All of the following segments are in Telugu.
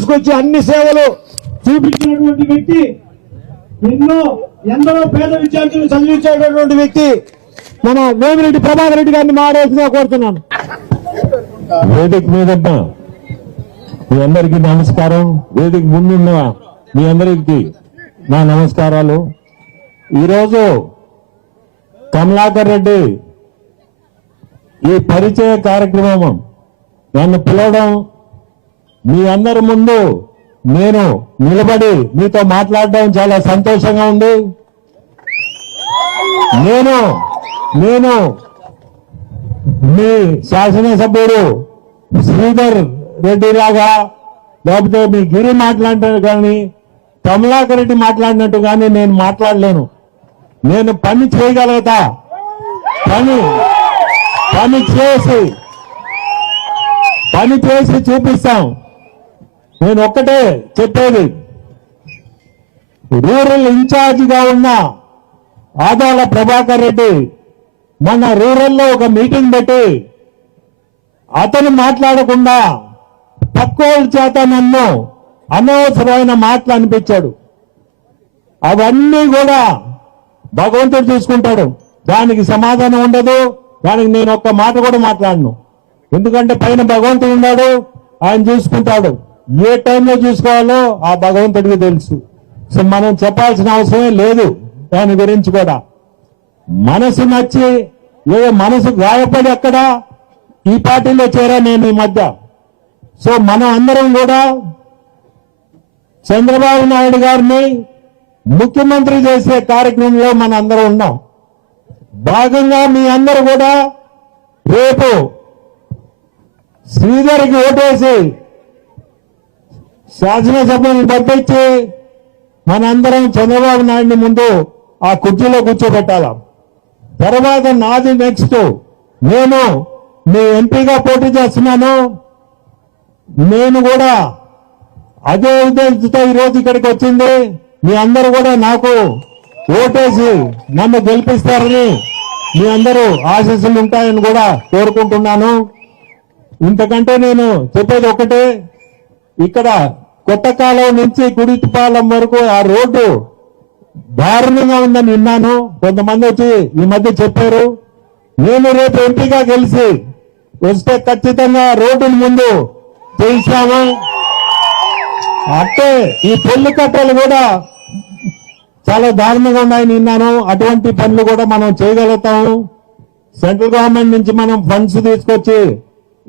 తీసుకొచ్చి అన్ని సేవలు చూపించినటువంటి వ్యక్తి ఎన్నో ఎందరో పేద విద్యార్థులు చదివించేటటువంటి వ్యక్తి మన వేమిరెడ్డి ప్రభాకర్ రెడ్డి గారిని మారేసిందిగా కోరుతున్నాను వేదిక మీదమ్మా మీ అందరికి నమస్కారం వేదిక ముందు మీ అందరికి నా నమస్కారాలు ఈరోజు కమలాకర్ రెడ్డి ఈ పరిచయ కార్యక్రమం నన్ను పిలవడం మీ అందరి ముందు నేను నిలబడి మీతో మాట్లాడడం చాలా సంతోషంగా ఉంది నేను నేను మీ శాసనసభ్యుడు శ్రీధర్ రెడ్డి లాగా లేకపోతే మీ గిరి మాట్లాడినట్టు కానీ కమలాకర్ రెడ్డి మాట్లాడినట్టు కానీ నేను మాట్లాడలేను నేను పని చేయగలుగుతా పని పని చేసి పని చేసి చూపిస్తాం నేను ఒక్కటే చెప్పేది రూరల్ ఇన్ఛార్జిగా ఉన్న ఆదాల ప్రభాకర్ రెడ్డి మొన్న రూరల్లో ఒక మీటింగ్ పెట్టి అతను మాట్లాడకుండా తక్కువ చేత నన్ను అనవసరమైన మాటలు అనిపించాడు అవన్నీ కూడా భగవంతుడు చూసుకుంటాడు దానికి సమాధానం ఉండదు దానికి నేను ఒక్క మాట కూడా మాట్లాడను ఎందుకంటే పైన భగవంతుడు ఉన్నాడు ఆయన చూసుకుంటాడు ఏ టైంలో చూసుకోవాలో ఆ భగవంతుడికి తెలుసు సో మనం చెప్పాల్సిన అవసరమే లేదు దాని గురించి కూడా మనసు నచ్చి ఏదో మనసు గాయపడి అక్కడ ఈ పార్టీలో చేరా నేను ఈ మధ్య సో మనం అందరం కూడా చంద్రబాబు నాయుడు గారిని ముఖ్యమంత్రి చేసే కార్యక్రమంలో మన అందరం ఉన్నాం భాగంగా మీ అందరూ కూడా రేపు శ్రీధర్కి ఓటేసి శాసనసభను పంపించి మనందరం చంద్రబాబు నాయుడిని ముందు ఆ కుర్చీలో కూర్చోబెట్టాల తర్వాత నాది నెక్స్ట్ నేను మీ ఎంపీగా పోటీ చేస్తున్నాను నేను కూడా అదే ఉద్దేశంతో ఈరోజు ఇక్కడికి వచ్చింది మీ అందరూ కూడా నాకు ఓటేసి నన్ను గెలిపిస్తారని మీ అందరూ ఆశీస్సులు ఉంటాయని కూడా కోరుకుంటున్నాను ఇంతకంటే నేను చెప్పేది ఒకటే ఇక్కడ కొత్తకాలం నుంచి గుడిపాలెం వరకు ఆ రోడ్డు దారుణంగా ఉందని విన్నాను కొంతమంది వచ్చి ఈ మధ్య చెప్పారు నేను రేపు ఎంపీగా కలిసి వస్తే ఖచ్చితంగా రోడ్డుని ముందు చేయిస్తాము అంటే ఈ పెళ్లి కట్టలు కూడా చాలా దారుణంగా ఉన్నాయని విన్నాను అటువంటి పనులు కూడా మనం చేయగలుగుతాము సెంట్రల్ గవర్నమెంట్ నుంచి మనం ఫండ్స్ తీసుకొచ్చి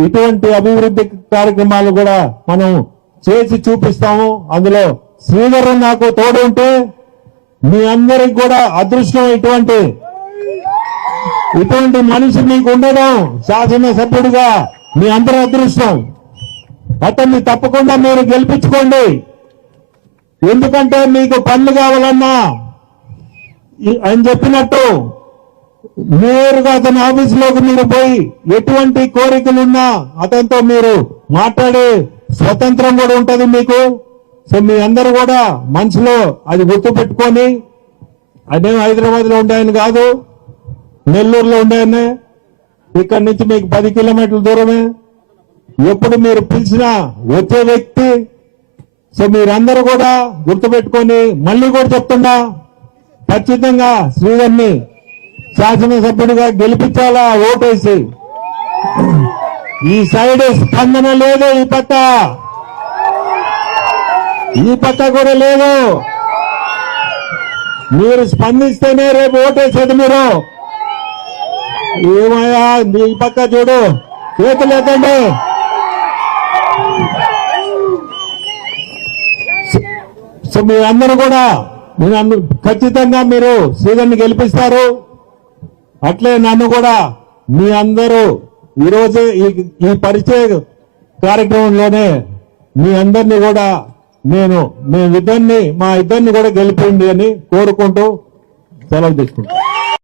ఇటువంటి అభివృద్ధి కార్యక్రమాలు కూడా మనం చేసి చూపిస్తాము అందులో శ్రీధరం నాకు తోడు ఉంటే మీ అందరికి కూడా అదృష్టం ఇటువంటి ఇటువంటి మనిషి మీకు ఉండడం శాసనసభ్యుడిగా మీ అందరి అదృష్టం అతన్ని తప్పకుండా మీరు గెలిపించుకోండి ఎందుకంటే మీకు పనులు కావాలన్నా అని చెప్పినట్టు నేరుగా అతని లోకి మీరు పోయి ఎటువంటి కోరికలున్నా అతనితో మీరు మాట్లాడి స్వతంత్రం కూడా ఉంటుంది మీకు సో మీ అందరు కూడా మనసులో అది గుర్తుపెట్టుకొని అదేం హైదరాబాద్లో ఉండాయని కాదు నెల్లూరులో ఉండేయనే ఇక్కడి నుంచి మీకు పది కిలోమీటర్ల దూరమే ఎప్పుడు మీరు పిలిచినా వచ్చే వ్యక్తి సో మీరందరూ కూడా గుర్తుపెట్టుకొని మళ్ళీ కూడా చెప్తున్నా ఖచ్చితంగా శ్రీధర్ని శాసనసభ్యుడిగా గెలిపించాలా ఓటేసి ఈ సైడ్ స్పందన లేదు ఈ పక్క ఈ పక్క కూడా లేదు మీరు స్పందిస్తేనే రేపు ఓటేసేది మీరు ఏమయ్యా ఈ పక్క చూడు చేతులు లేదండి సో మీరందరూ కూడా మీరు ఖచ్చితంగా మీరు శ్రీధర్ని గెలిపిస్తారు అట్లే నన్ను కూడా మీ అందరూ ఈరోజు ఈ పరిచయ కార్యక్రమంలోనే మీ అందరినీ కూడా నేను మేమిద్దరిని మా ఇద్దరిని కూడా గెలిపిండి అని కోరుకుంటూ సెలవు తీసుకుంటాను